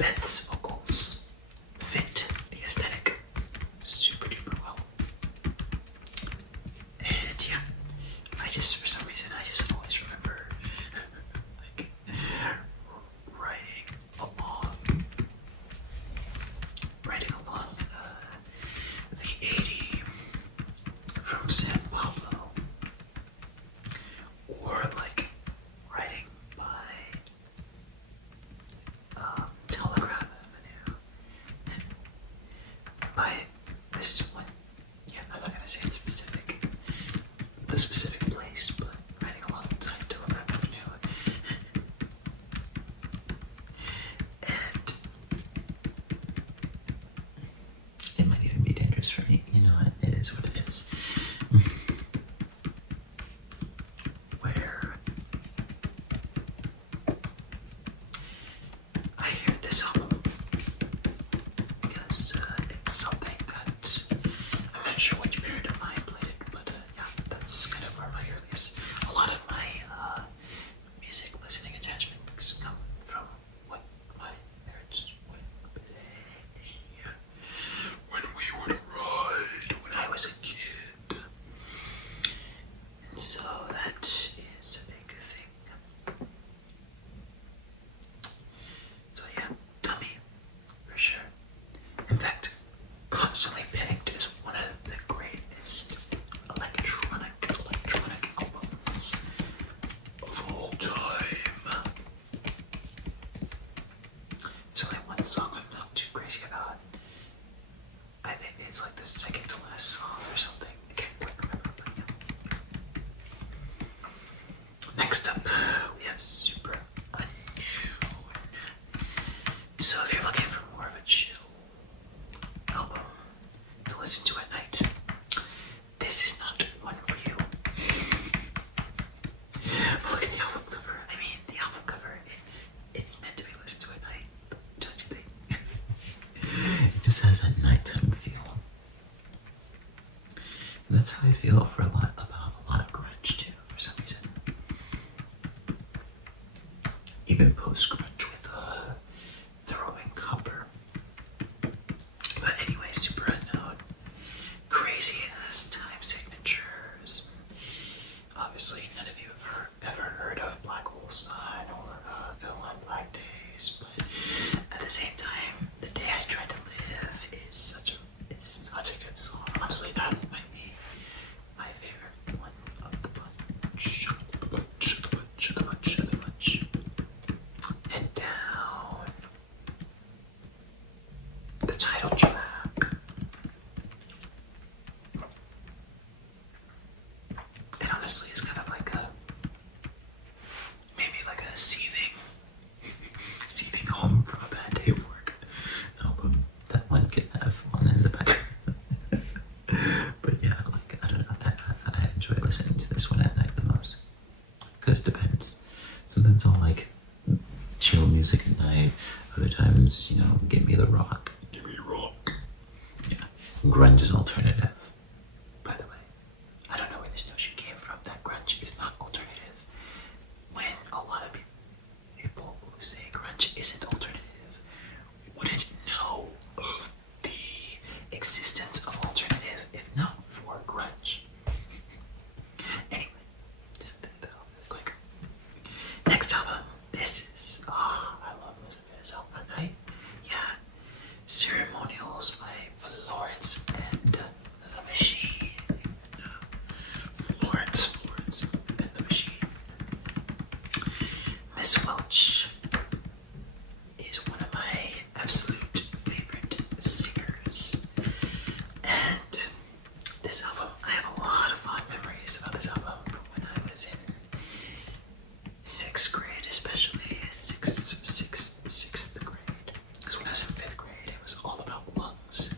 Beth's vocals fit the aesthetic super duper well. And yeah, for some reason, I just always remember like writing along the 80 from San Pablo, or like writing by Telegraph Avenue, by this one. Yeah, I'm not gonna say the specific place, but writing along the Telegraph Avenue, and it might even be dangerous for me. You know, it is what it is. Where I hear this album because it's something that I'm not sure which period of mine played it, but yeah, that's kind of where my earliest, a lot of my music listening attachments come from what my parents would play when we would ride when I was a kid. And so that is a big thing. So yeah, Dummy, for sure. In fact, constantly pegged as one of the greatest electronic albums of all time. There's only one song I'm not too crazy about. I think it's like the second to last song or something. I can't quite remember, but yeah. Next up, we have Superunknown. So if you're looking for more of a chill album to listen to at night, this is not one for you. But look at the album cover. I mean, the album cover, it's meant to be listened to at night, don't you think? It just has that nighttime feel. And that's how I feel for about a lot of grunge too, for some reason. Even post-grunge with Throwing Copper. But anyway, Superunknown, crazy ass time signatures. Obviously, none of you have ever heard of Black Hole Sun or Fell on Black Days, but at the same time, The Day I Tried to Live is such a good song. Honestly, that might be my favorite one of the bunch. And down the title track. It honestly is kind of like maybe like a seething home from a bad day of work album that one can have on in the back. But yeah, like, I don't know, I enjoy listening to this one at night the most, because it depends. Sometimes I'll like chill music at night, other times, you know, give me rock. Yeah, grunge is alternative, by the way. I don't know where this notion came from that grunge is not alternative, when a lot of people who say grunge isn't alternative wouldn't know of the existence of alternative if not for grunge. Anyway, just take that off real quick. Next album, this is, I love listening to this album at night. Yeah, Ceremonials by Florence and the Machine. Florence and the Machine. Miss Welch is one of my absolute favorite singers. And this album, I have a lot of fond memories about this album from when I was in 6th grade, especially 6th grade. Because when I was in 5th grade, it was all about lungs.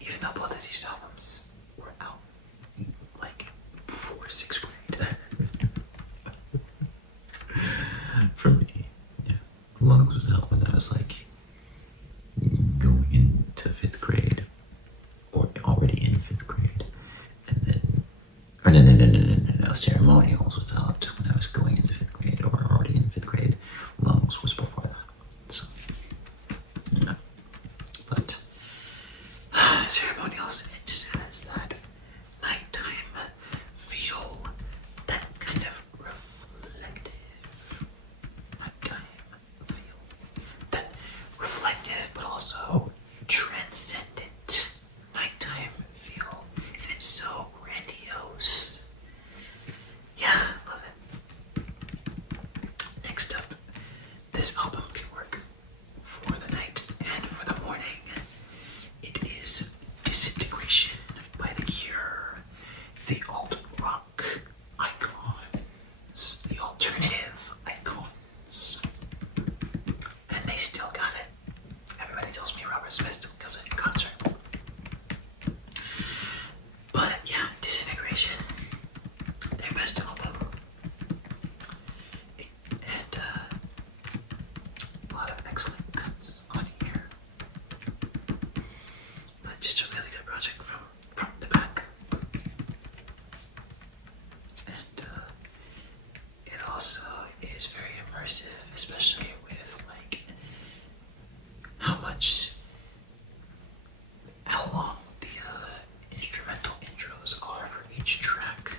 Even though both of these albums were out like before 6th grade. For me, yeah. Lungs was out when I was like going into 5th grade, or already in 5th grade, and then, or no, Ceremonials was out when I was going into 5th grade, or already in 5th grade. Lungs was before that. So this album can work for the night and for the morning. It is Disintegration by The Cure, the alt-rock icons, the alternative icons, and they still got it. Everybody tells me Robert Smith still kills it in concert. But yeah, Disintegration, their best album. And a lot of excellent cuts on here. But just a really good project from the back. And it also is very immersive, especially with like how long the instrumental intros are for each track.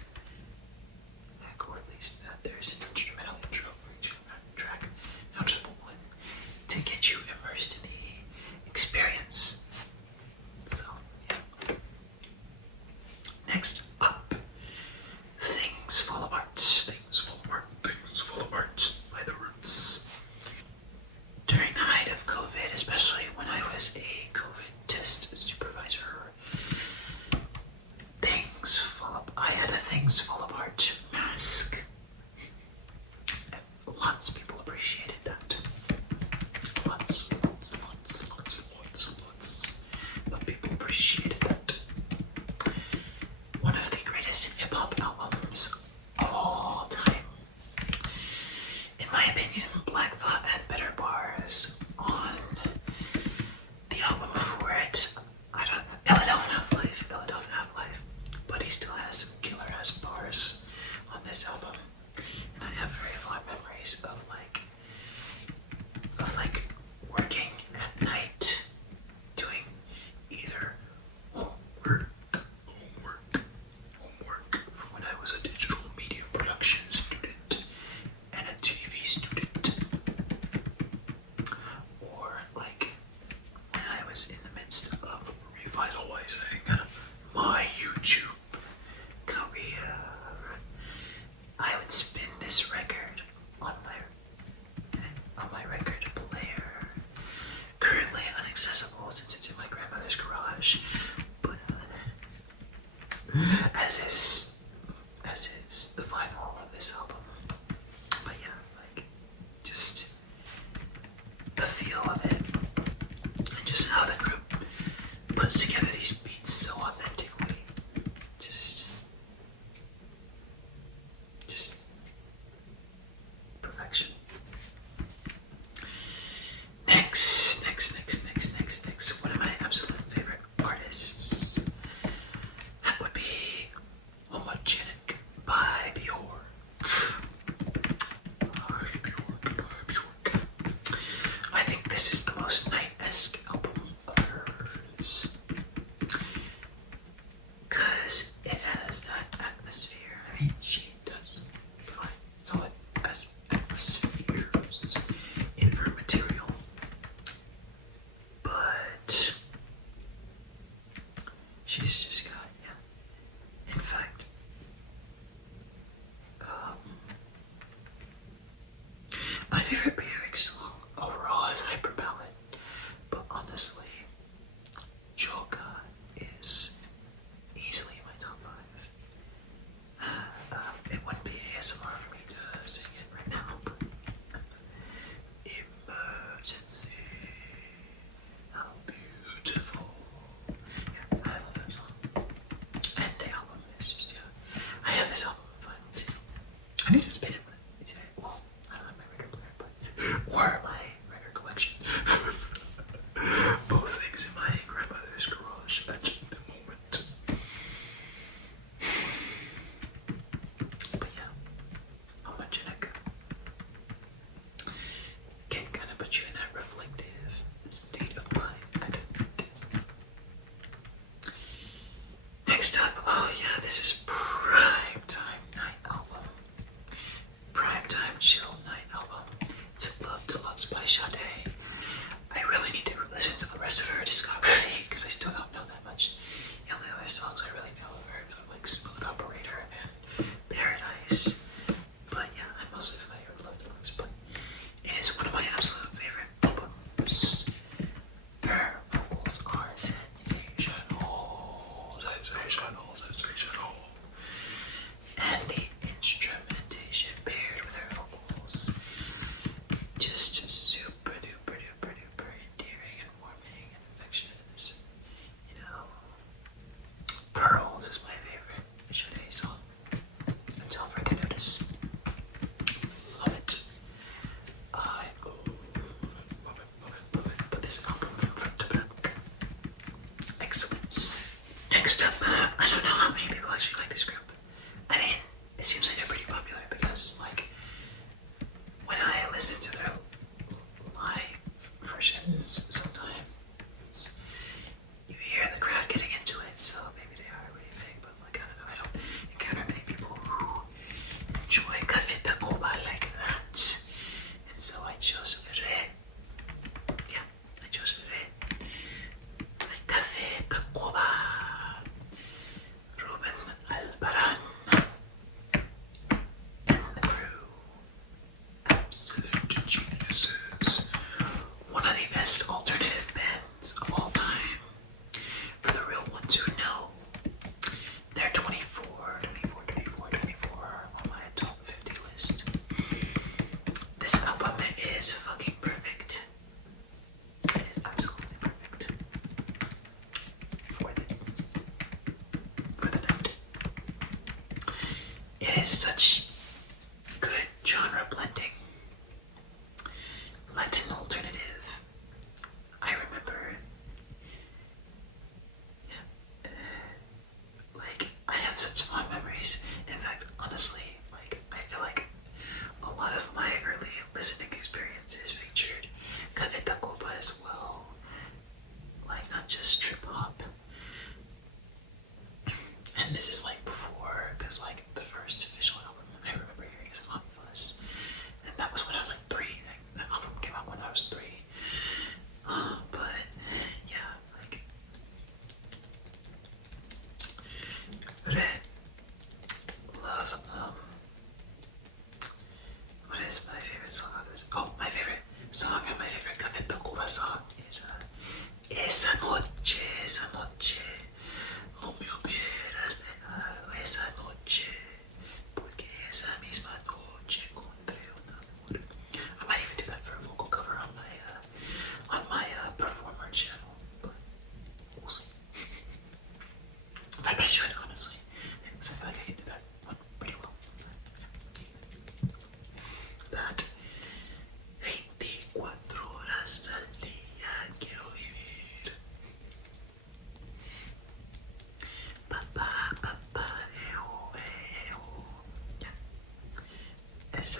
Or at least that there's an instrumental intro for each track, not just one, to get you immersed in the experience. So, yeah. Next up, Things Fall Apart. Things Fall Apart. Things Fall Apart by The Roots. During the height of COVID, especially when I was a COVID test supervisor, I had a Things Fall Apart mask.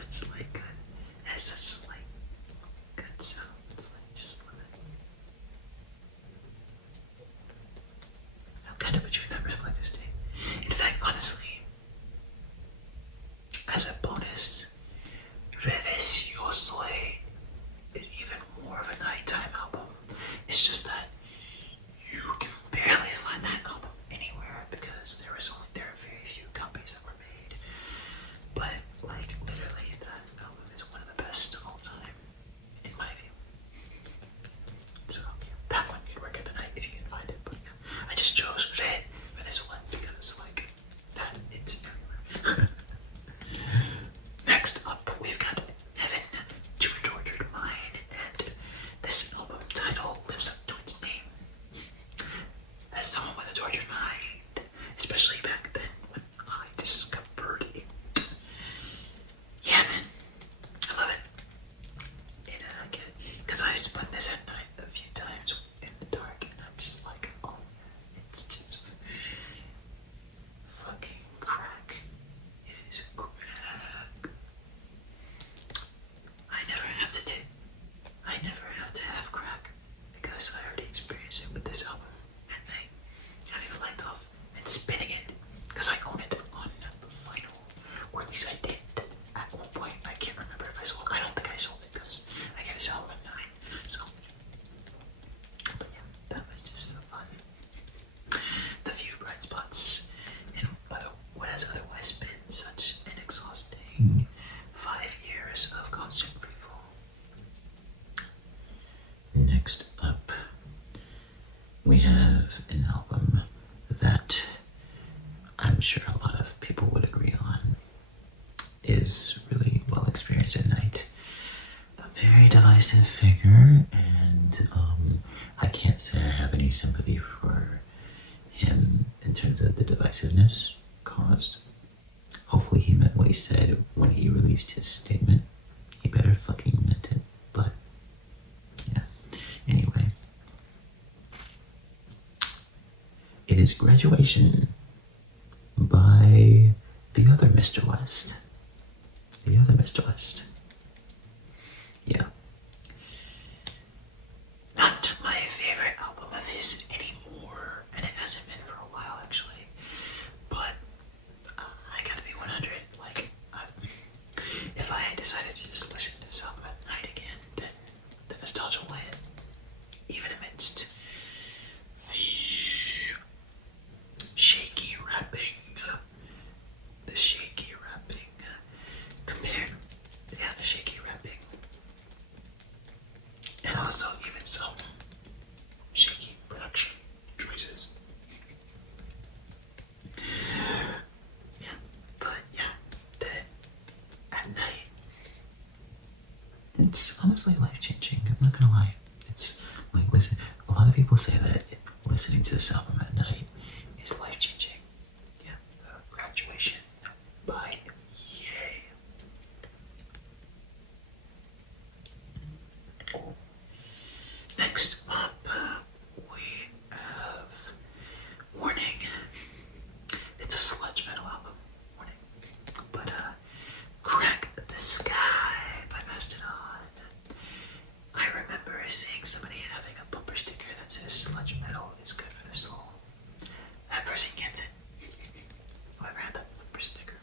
such like good, it has such like good sounds. Like, just love it. I'll kind of put you in that reflective state. In fact, honestly, as a bonus, Redes Yo Soy is even more of a nighttime album. It's just that you can barely find that album anywhere because there are very few copies that were made. But like literally, that album is one of the best of all time, in my view. So yeah, that one could work at the night if you can find it. But yeah, I just chose Red for this one because like that it's everywhere. Next up, we've got Heaven to a Tortured Mind, and this album title lives up to its name. As someone with a tortured mind, especially back then when I discovered it. Yeah, man, I love it. And I get, because I spun this at night a few times in the dark, and I'm just like, oh yeah, it's just fucking crack. It is crack. I never have to have crack because I already experienced it with this album at night, having the lights off and spinning it because I own it on the vinyl, or at least I did at one point. I can't remember if I sold it. I don't think I sold it because I got this album at 9. So, but yeah, that was just so fun. The few bright spots in what has otherwise been such an exhausting 5 years of constant freefall. Next up, we have an album that I'm sure a lot of people would agree on is really well experienced at night. A very divisive figure, and I can't say I have any sympathy for him in terms of the divisiveness caused. Hopefully he meant what he said when he released his statement. He better fucking meant it, but yeah. Anyway, it is Graduation by the other Mr. West. The other Mr. West. Yeah. Not my favorite album of his anymore, and it hasn't been for a while actually. But I gotta be 100. Like, if I had decided to just listen to this album at night again, then the nostalgia will hit. Even amidst the shaky rapping, and also even some shaky production choices. Yeah, but yeah, at night, it's honestly life-changing. I'm not gonna lie. It's like, listen, a lot of people say that listening to this album at night is life-changing. Yeah, Graduation by Yay. Next up, we have Warning. It's a sludge metal album, Warning. But Crack the Skye by Mastodon. I remember seeing somebody having a bumper sticker that says sludge metal is good for the soul. That person gets it. Whoever had that bumper sticker.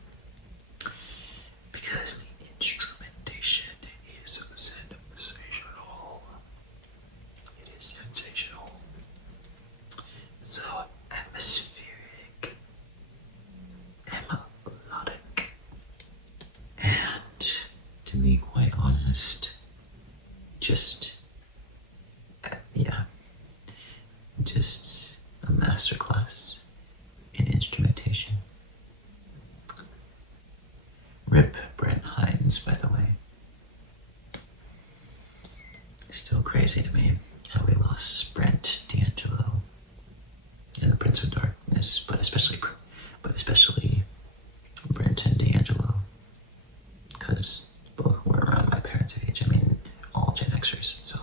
Because the instrumentation is sensational. It is sensational. So atmospheric and melodic. And to be quite honest, just a masterclass in instrumentation. Rip Brent Hines, by the way. Still crazy to me how we lost Brent D'Angelo and the Prince of Darkness, but especially Brent and D'Angelo, because both were around my parents' age. I mean, all Gen Xers, so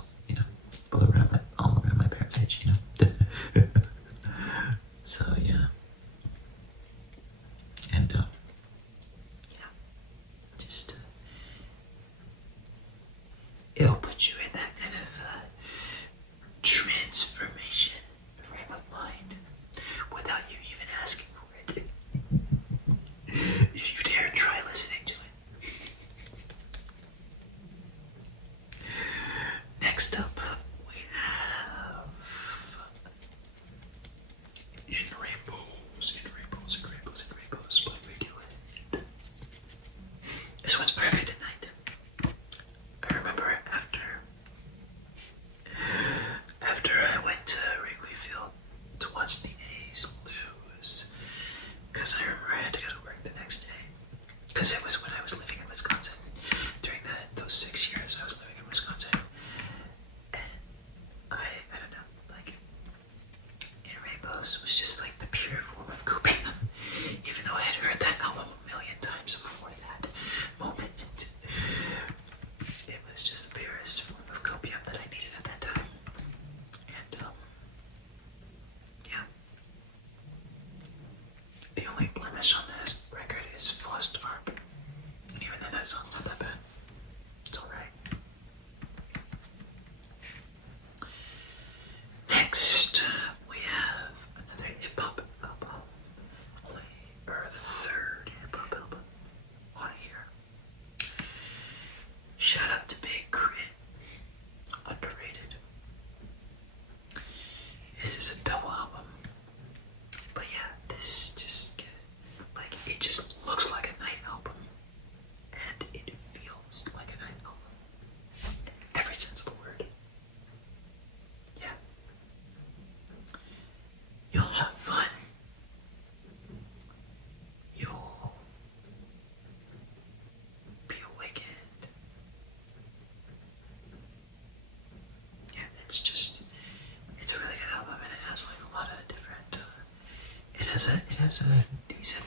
all around my parents' age, So it'll put you in that kind of transformation frame of mind without you even asking for it. If you dare try listening to it. Next up, we have In Rainbows by Radiohead. This one's perfect at night. I remember after I went to Wrigley Field to watch the A's lose, because I remember I had to go to work the next day, because it was when I was living in Wisconsin. During those 6 years I was living in Wisconsin, and I don't know, like, In Rainbows was just like the pure form of copium, even though I had heard that album a million times before that moment. It was just the purest form of copium that I needed at that time. And yeah. The only blemish on this record is Fussed Harp. And even then, that song's not that bad. It's alright. Next, we have another hip-hop album. Only our third hip-hop album on here. Shout out to K.R.I.T. Underrated. This is a double album. But yeah, this just, like, it just looks like a night album. And it feels like a night album. In every sense of the word. Yeah. You'll have fun. You'll be awakened. Yeah, it's a really good album, and it has like a lot of different, it has a decent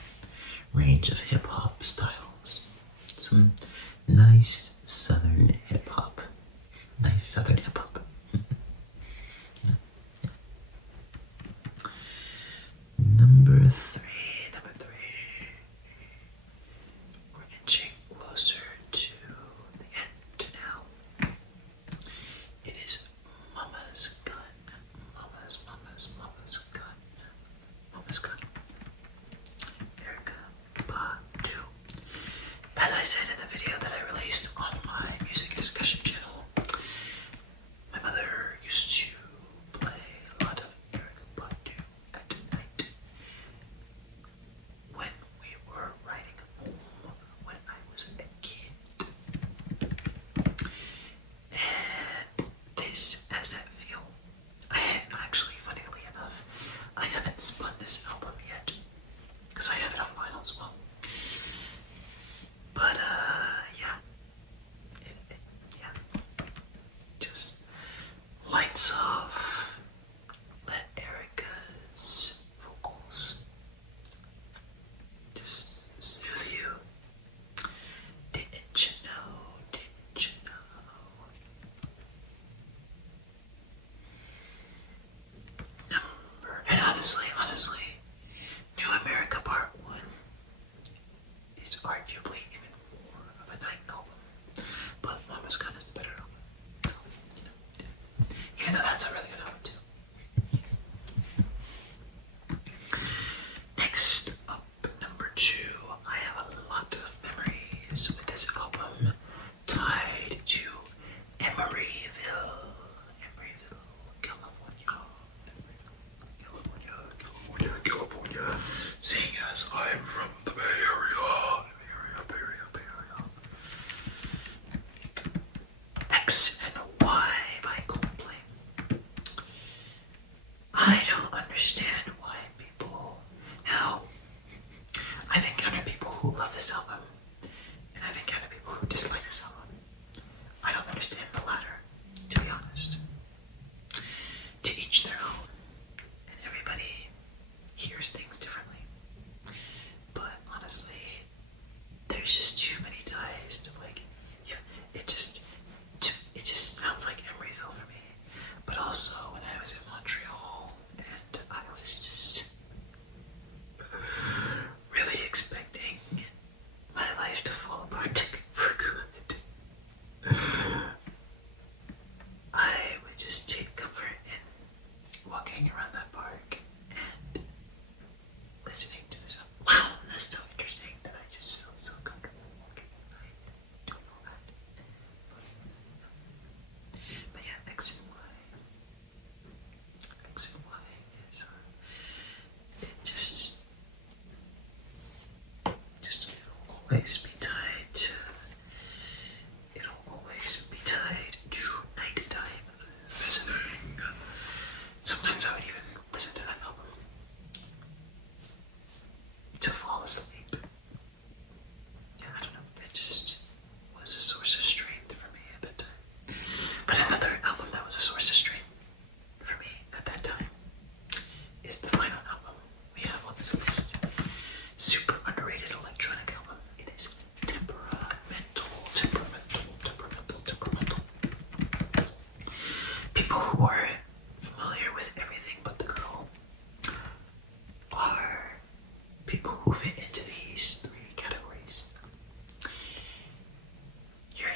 range of hip hop styles. Some nice southern hip hop. Nice southern hip hop. Yeah. Number three. We're inching closer to the end now. It is Mama's Gun. Mama's Gun. Mama's Gun. Erykah Badu. As I said in the video that I released on my music discussion channel, my mother used to play a lot of Erykah Badu at night when we were riding home when I was a kid. And this has that feel. Actually, funnily enough, I haven't spun this album yet, because I have it on vinyl as well. But, yeah. Yeah. Just lights off. Let Erykah's vocals just soothe you. Didn't you know? And honestly, New America Part 1 is arguably even more of a night album, but Mama's Gun is the better album. So, even though that's a really good album too. Next up, number 2, I have a lot of memories with this album tied to Emeryville, California. Seeing as I'm from the Bay Area. X and Y by Coldplay. I don't understand why people... Now, I've encountered people who love this album, and I've encountered people who dislike this album. I don't understand the latter, to be honest. To each their own, and everybody hears things differently. But honestly, there's just too many ties to, like, yeah, it just sounds like Emeryville for me. But also when I was in Montreal, and I was just really expecting my life to fall apart for good.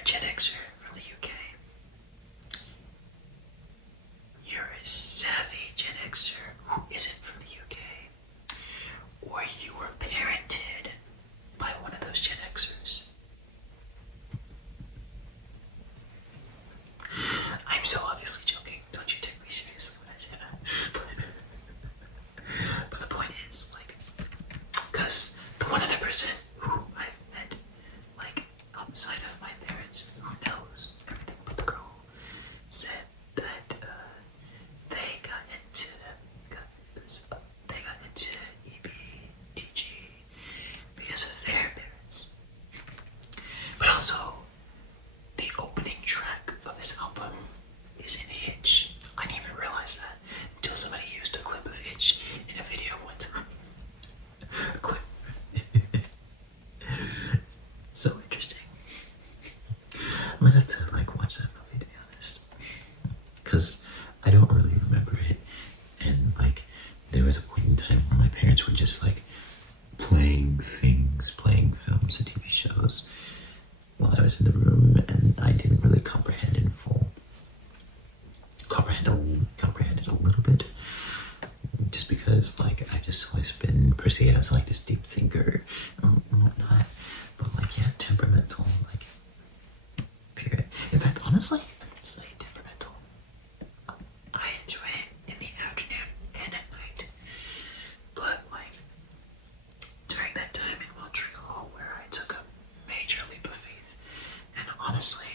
a Gen Xer from the UK, you're a savvy Gen Xer who isn't from the UK, or you were parented by one of those Gen Xers. I'm so obviously joking. Don't you take me seriously when I say that. But the point is, like, because the one other person who I've met, like, outside of my parents, who knows everything about the girl, said that they got into EBTG because of their parents. But also, the opening track of this album is in Hitch. I didn't even realize that until somebody used a clip of Hitch in a video one time. A clip. So interesting. I might have to like watch that movie, to be honest, because I don't really remember it. And like, there was a point in time where my parents were just like playing films and TV shows while I was in the room, and I didn't really comprehend in full. Comprehended a little bit, just because like I've just always been perceived as like this deep thinker and whatnot. But like, yeah, temperamental, like, period. In fact, honestly, I'd say temperamental. I enjoy it in the afternoon and at night. But like, during that time in Montreal where I took a major leap of faith, and honestly,